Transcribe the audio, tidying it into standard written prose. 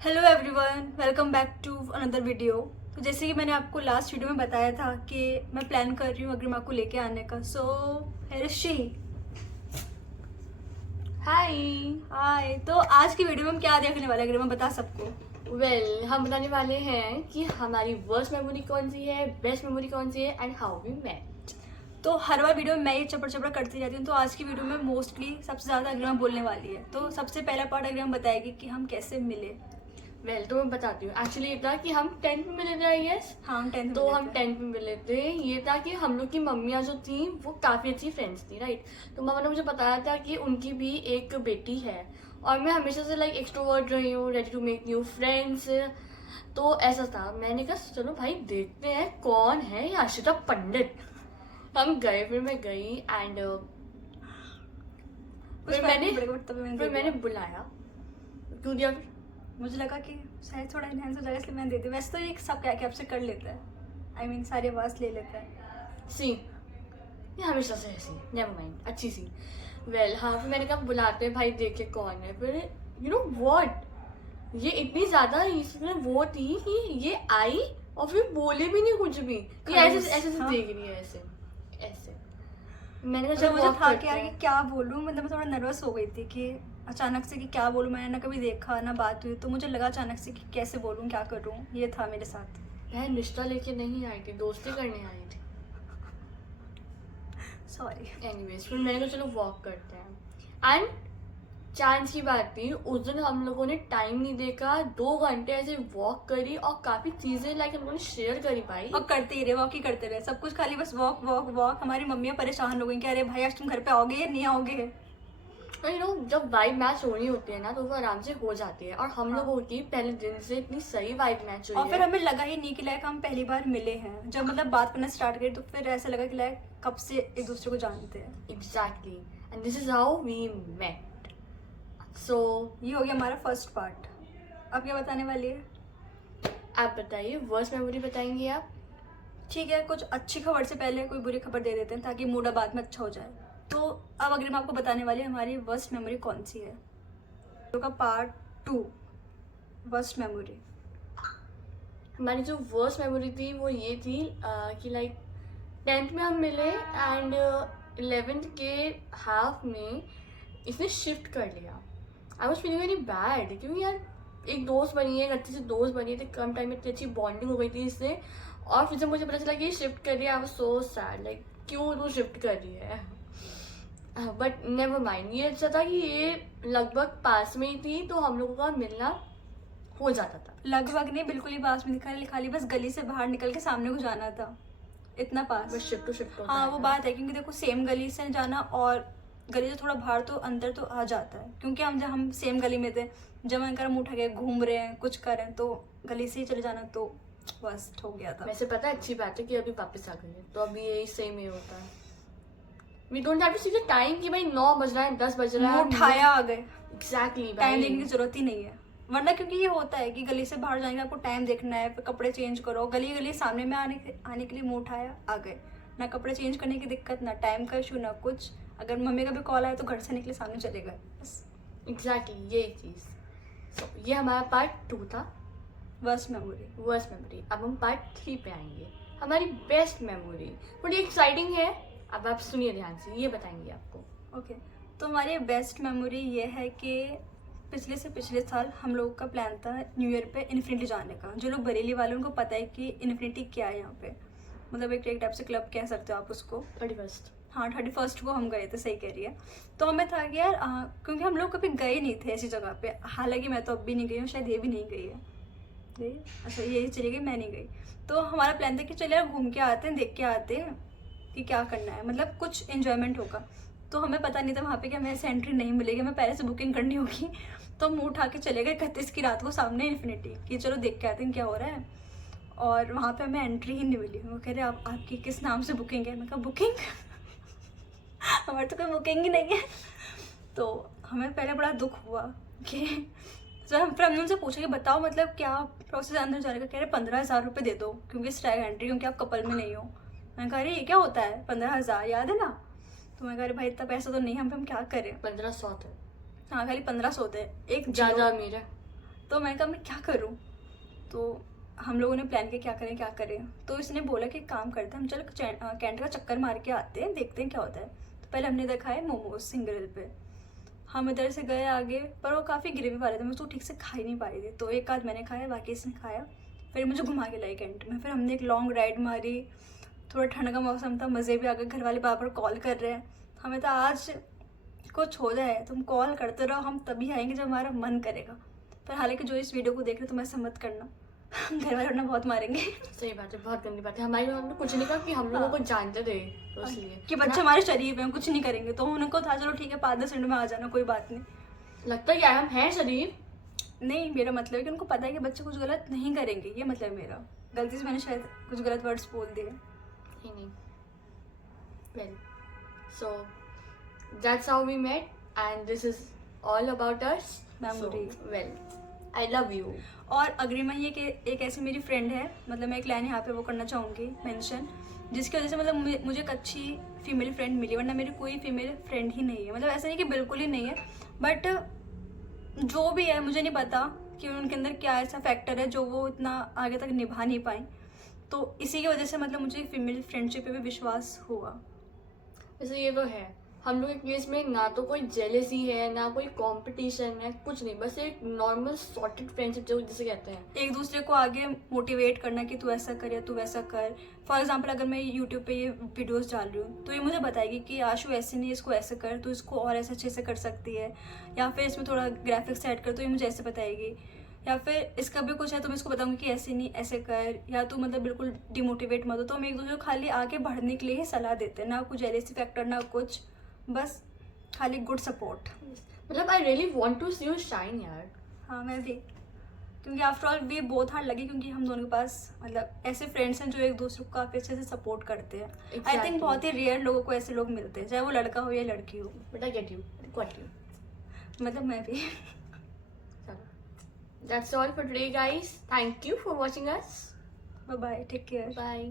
Hello everyone, welcome back to another video. तो जैसे कि मैंने आपको लास्ट वीडियो में बताया था कि मैं प्लान कर रही हूँ अग्रिमा को लेके आने का। So here is she. Hi. Hi. तो आज की वीडियो में हम क्या देखने वाले हैं अग्रिमा, बता सबको। हम बताने वाले हैं कि हमारी वर्स्ट मेमोरी कौन सी है, बेस्ट मेमोरी कौन सी है एंड हाउ वी मेट। तो हर बार वीडियो में मैं ये चपड़ चपड़ करती रहती हूँ, तो आज की वीडियो में मोस्टली सबसे ज़्यादा अग्रिमा बोलने वाली है। तो सबसे पहला पार्ट अग्रिमा बताएगी कि हम कैसे मिले। तो मैं बताती हूँ। एक्चुअली ये था कि हम 10th में मिले थे, आई गेस। हाँ, हम 10th में तो मिले हम थे। 10th में मिले थे। ये था कि हम लोग की मम्मियाँ जो थी वो काफ़ी अच्छी फ्रेंड्स थी, राइट। तो मामा ने मुझे बताया था कि उनकी भी एक बेटी है और मैं हमेशा से लाइक एक्सट्रोवर्ट रही हूँ, ready to make new friends. तो ऐसा था, मैंने कहा चलो भाई देखते हैं कौन है ये आशिता पंडित। हम गए, फिर मैं गई एंड कुछ फिर फर्क मैंने नहीं पड़ेगा, बट तभी मैंने फिर दे मैंने दिया। बुलाया। क्यों दिया फिर? मुझे लगा कि शायद थोड़ा इनहेंस हो जाएगा, इसलिए मैंने दे दिया। वैसे तो ये सब क्या आपसे कर लेता है, आई मीन सारी आवाज़ ले लेता है। सी, ये हमेशा से ऐसी, नेवर माइंड, अच्छी सी। हाँ, फिर मैंने कहा बुलाते हैं भाई, देखे कौन है। फिर यू नो व्हाट, ये इतनी ज्यादा इसमें वो थी कि ये आई और फिर बोले भी नहीं कुछ भी। ये ऐसे ऐसे से हाँ। देख रही है, ऐसे ऐसे। मैंने कहा मतलब चल मुझे वॉक था करते कि यार कि हैं। क्या बोलूँ, मतलब मैं थोड़ा नर्वस हो गई थी कि अचानक से कि क्या बोलूँ। मैंने ना कभी देखा ना बात हुई, तो मुझे लगा अचानक से कि कैसे बोलूँ, क्या करूँ। ये था मेरे साथ। बहन रिश्ता लेके नहीं आई थी, दोस्ती करने आई थी। सॉरी। एनीवेज, फिर मैंने कहा चलो वॉक करते हैं। एंड चांस की बात थी, उस दिन हम लोगों ने टाइम नहीं देखा, 2 घंटे ऐसे वॉक करी और काफी चीजें लाइक हम लोगों ने शेयर करी भाई। और करते ही रहे, वॉक ही करते रहे, सब कुछ खाली बस वॉक वॉक वॉक। हमारी मम्मियाँ परेशान हो गई कि अरे भाई आज तुम घर पे आओगे या नहीं आओगे। यू नो जब वाइब मैच होनी होती है ना तो वो आराम से हो जाती है, और हम हाँ। लोगों की पहले दिन से इतनी सही वाइब मैच हुई और फिर है। हमें लगा ही नहीं कि लाइक हम पहली बार मिले हैं। जब मतलब बात करना स्टार्ट करी तो फिर ऐसा लगा कि लाइक कब से एक दूसरे को जानते हैं। Exactly, and this is how we met. So ये हो गया हमारा फर्स्ट पार्ट। अब क्या बताने वाली है? आप बताइए, वर्स्ट मेमोरी बताएंगे आप? ठीक है, कुछ अच्छी खबर से पहले कोई बुरी खबर दे देते हैं ताकि मूड बाद में अच्छा हो जाए। तो अब अगर मैं आपको बताने वाली हमारी वर्स्ट मेमोरी कौन सी है, तो का पार्ट 2, वर्स्ट मेमोरी। हमारी जो वर्स्ट मेमोरी थी वो ये थी कि लाइक 10th में हम मिले एंड 11th के हाफ में इसने शिफ्ट कर लिया। I was feeling very bad, क्योंकि यार एक दोस्त बनी है, एक अच्छी सी दोस्त बनी है, कम टाइम में इतनी अच्छी बॉन्डिंग हो गई थी इससे। और फिर जब मुझे पता चला कि ये शिफ्ट कर रही है, I was so sad, like क्यों तू शिफ्ट कर रही है। बट नेवर माइंड, ये अच्छा था कि ये लगभग पास में ही थी तो हम लोगों का मिलना हो जाता था। लगभग नहीं, बिल्कुल ही पास में दिखा खाली बस गली से बाहर निकल के सामने को जाना था, इतना पास। बस शिफ्ट टू शिफ्ट होता हाँ है वो ना। बात है, क्योंकि देखो सेम गली से जाना और गली से थोड़ा बाहर तो अंतर तो आ जाता है। क्योंकि जब हम सेम गली में थे, जब मैं कर मुँह उठा के घूम रहे हैं कुछ कर रहे हैं, तो गली से ही चले जाना तो बस हो गया था। वैसे पता है अच्छी बात है कि अभी वापस आ गई है, तो अभी यही सेम ही होता है। We don't have to see the time कि भाई 9 बज रहा है, 10 बज रहा मुँह है। उठाया आ गए, एग्जैक्टली टाइम देखने की भाई। जरूरत ही नहीं है। वरना क्योंकि ये होता है कि गली से बाहर जाएंगे, आपको टाइम देखना है, फिर कपड़े चेंज करो, गली गली सामने में आने के लिए मुँह उठाया आ गए। ना कपड़े चेंज करने की दिक्कत, ना टाइम का इशू, ना कुछ। अगर मम्मी का भी कॉल आया तो घर से निकले सामने चले गए, बस। एग्जैक्टली यही चीज। So, ये हमारा पार्ट 2 था, वर्स्ट मेमोरी। Worst memory. अब हम पार्ट 3 पे आएंगे, हमारी बेस्ट मेमोरी। थोड़ी एक्साइटिंग है, अब आप सुनिए ध्यान से, ये बताएंगे आपको। ओके। तो हमारी बेस्ट मेमोरी ये है कि पिछले से पिछले साल हम लोगों का प्लान था न्यू ईयर पे इन्फिनिटी जाने का। जो लोग बरेली वाले उनको पता है कि इन्फिनिटी क्या है यहाँ पे, मतलब एक टाइप से क्लब कह सकते हो आप उसको। 31st। हाँ 31st को हम गए थे, सही कह रही है। तो हमें था कि यार क्योंकि हम लोग कभी गए नहीं थे ऐसी जगह पे। हालांकि मैं तो अब भी नहीं गई हूँ, शायद ये भी नहीं गई है। गई? अच्छा ये चली गई, मैं नहीं गई। तो हमारा प्लान था कि चले यार घूम के आते हैं, देख के आते हैं कि क्या करना है, मतलब कुछ इन्जॉयमेंट होगा। तो हमें पता नहीं था वहाँ पे कि हमें ऐसे एंट्री नहीं मिलेगी, हमें पहले से बुकिंग करनी होगी। तो हम मुँह उठा के चले गए 31 की रात को सामने इन्फिनिटी कि चलो देख के आते हैं क्या हो रहा है। और वहाँ पे हमें एंट्री ही नहीं मिली। वो कह रहे आपकी किस नाम से बुकिंग है? मैं कहा बुकिंग हमारे तो कोई बुकिंग ही नहीं है। तो हमें पहले बड़ा दुख हुआ कि जब हम फिर हमने उनसे पूछा कि बताओ मतलब क्या प्रोसेस अंदर जाने का। कह रहे 15,000 रुपये दे दो क्योंकि स्टैग एंट्री, क्योंकि आप कपल में नहीं हो। मैं कह रही ये क्या होता है 15,000, याद है ना? तो मैं कह रही भाई इतना पैसा तो नहीं, हम क्या करें। 1500 थे। हाँ खाली 1500 थे। एक ज़्यादा अमीर है। तो मैंने कहा मैं क्या करूँ, तो हम लोगों ने प्लान किया क्या करें। तो इसने बोला कि एक काम करते हैं, हम चलो कैंट का चक्कर मार के आते हैं, देखते हैं क्या होता है। तो पहले हमने देखा है मोमोज सिंगल पे, हम इधर से गए आगे, पर वो काफ़ी ग्रेवी वाले थे, मैं उसको ठीक से खा ही नहीं पा रही थी। तो एक आध मैंने खाया, बाकी इसने खाया। फिर मुझे घुमा के लाई कैंट में, फिर हमने एक लॉन्ग राइड मारी, थोड़ा ठंड का मौसम था, मज़े भी आ गए। घर वाले बार बार कॉल कर रहे हैं हमें, तो आज कुछ हो जाए तुम कॉल करते रहो, हम तभी आएंगे जब हमारा मन करेगा। पर हालांकि जो इस वीडियो को देख रहे हो तुम ऐसा मत करना, घर वाले वरना बहुत मारेंगे सही बात है, बहुत गंदी बात है। हमारे लोगों ने कुछ नहीं कहा कि हम लोगों को जानते थे, तो इसलिए कि बच्चे हमारे शरीफ हैं, कुछ नहीं करेंगे। तो उनको था चलो ठीक है 5-10 मिनट में आ जाना, कोई बात नहीं। लगता है हम हैं शरीफ। नहीं, मेरा मतलब है कि उनको पता है कि बच्चे कुछ गलत नहीं करेंगे, ये मतलब मेरा। गलती से मैंने शायद कुछ गलत वर्ड्स बोल दिए। नहीं। Well, so that's how we met, and this is all about us. Memory. So, well, I love you. और अग्रिमा ये कि एक ऐसी मेरी फ्रेंड है, मतलब मैं एक लाइन यहाँ पे वो करना चाहूँगी मेंशन, जिसकी वजह से मतलब मुझे एक अच्छी फीमेल फ्रेंड मिली, वरना मेरी कोई फीमेल फ्रेंड ही नहीं है। मतलब ऐसा नहीं कि बिल्कुल ही नहीं है, बट जो भी है मुझे नहीं पता कि उनके अंदर क्या ऐसा फैक्टर है जो वो इतना आगे तक निभा नहीं पाई। तो इसी की वजह से मतलब मुझे फीमेल फ्रेंडशिप पे भी विश्वास हुआ। वैसे ये तो है, हम लोग के केस में ना तो कोई जेलेसी है, ना कोई कंपटीशन है, कुछ नहीं, बस एक नॉर्मल सॉर्टेड फ्रेंडशिप जो जिसे कहते हैं। एक दूसरे को आगे मोटिवेट करना कि तू ऐसा कर या तू वैसा कर। फॉर एग्जांपल अगर मैं यूट्यूब पे ये वीडियोस डाल रही हूँ तो ये मुझे बताएगी कि आशु ऐसे नहीं, इसको ऐसे कर, तू इसको और ऐसे अच्छे से कर सकती है, या फिर इसमें थोड़ा ग्राफिक्स ऐड कर, तो ये मुझे ऐसे बताएगी। या फिर इसका भी कुछ है तो मैं इसको बताऊँगी कि ऐसे नहीं ऐसे कर, या तू मतलब बिल्कुल डिमोटिवेट मत हो। तो हम एक दूसरे को खाली आगे बढ़ने के लिए ही सलाह देते हैं, ना कुछ जेलेसी फैक्टर, ना कुछ, बस खाली गुड सपोर्ट। मतलब I really want to see you shine यार। हाँ मैं भी, क्योंकि आफ्टर ऑल वी बहुत हार्ड लगी, क्योंकि हम दोनों के पास मतलब ऐसे फ्रेंड्स हैं जो एक दूसरे को काफ़ी अच्छे से सपोर्ट करते हैं। आई थिंक बहुत ही रेयर लोगों को ऐसे लोग मिलते हैं, चाहे वो लड़का हो या लड़की हो। But I get you, got you. मतलब मैं भी। That's all for today, guys. Thank you for watching us. Bye bye, take care. Bye.